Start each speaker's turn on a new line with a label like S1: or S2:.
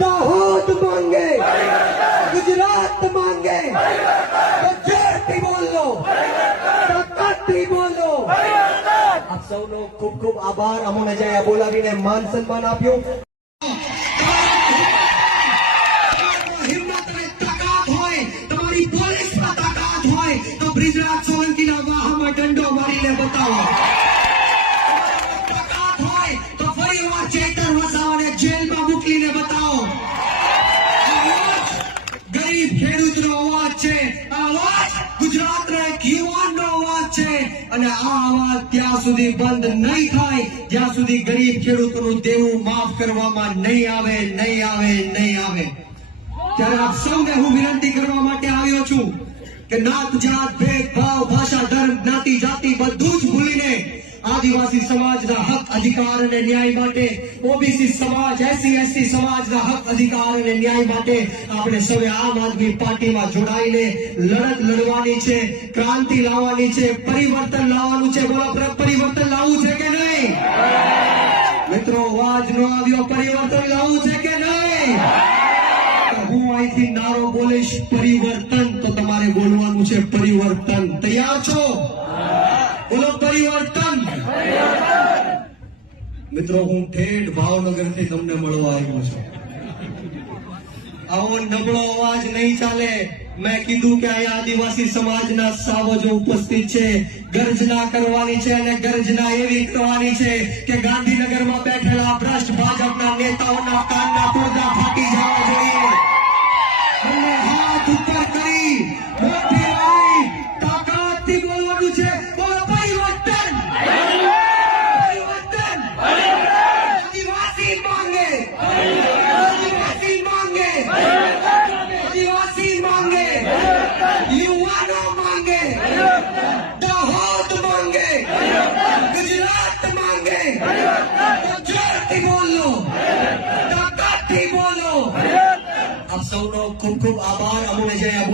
S1: દાહોદ માંગે, ગુજરાત માંગે. ગુજરાતી બોલો તાકાતથી બોલો. આપ સૌનો ખૂબ ખૂબ આભાર. અમોને જયા બોલાવીને માન સન્માન આપ્યું. હિંમત અને તાકાત હોય તાકાત તો બ્રિજરાજ મારીને બતાવો. અને આ અવાજ ત્યાં સુધી બંધ નહીં થાય. જ્યાં સુધી ગરીબ ખેડૂતોનું દેવું માફ કરવામાં નહીં આવે નહીં આવે નહીં આવે. ત્યારે આપ સૌને હું વિનંતી કરવા માટે આવ્યો છું કે નાત જાત ભેદભાવ, ભાષા, ધર્મ, જ્ઞાતિ, જાતિ, બધું આદિવાસી સમાજના હક અધિકાર અને ન્યાય માટે, ઓબીસી સમાજ એસસી એસટી સમાજના હક અધિકાર અને ન્યાય માટે આપણે સૌએ આમ આદમી પાર્ટીમાં જોડાઈને લડત લડવાની છે, ક્રાંતિ લાવવાની છે, પરિવર્તન લાવવાનું છે. બોલો પરિવર્તન લાવવું છે કે નહીં? મિત્રો, અવાજ નો આવ્યો, પરિવર્તન લાવવું છે કે નહીં? હું અહીંથી નારો બોલીશ, પરિવર્તન તો તમારે બોલવાનું છે, પરિવર્તન. તૈયાર છો? બોલો, પરિવર્તન. મિત્રો, હું ઠેઠ ભાવનગરથી તમને મળવા આવ્યો છું. આવો નબળો અવાજ નહીં ચાલે. મેં કીધું કે અહીંયા આદિવાસી સમાજના સાવજો ઉપસ્થિત છે. ગર્જના કરવાની છે અને ગર્જના એવી કરવાની છે કે ગાંધીનગરમાં બેઠેલા ભ્રષ્ટ ભાજપના નેતાઓના કાનના પડદા ફાટી જવા જોઈએ. અને હાથ ઉપર ગુજરાત માંગે તો જોરથી બોલો તાકાતથી બોલો આપ સૌનો ખૂબ ખૂબ આભાર અમોને જે અહીંયા બોલાવ્યા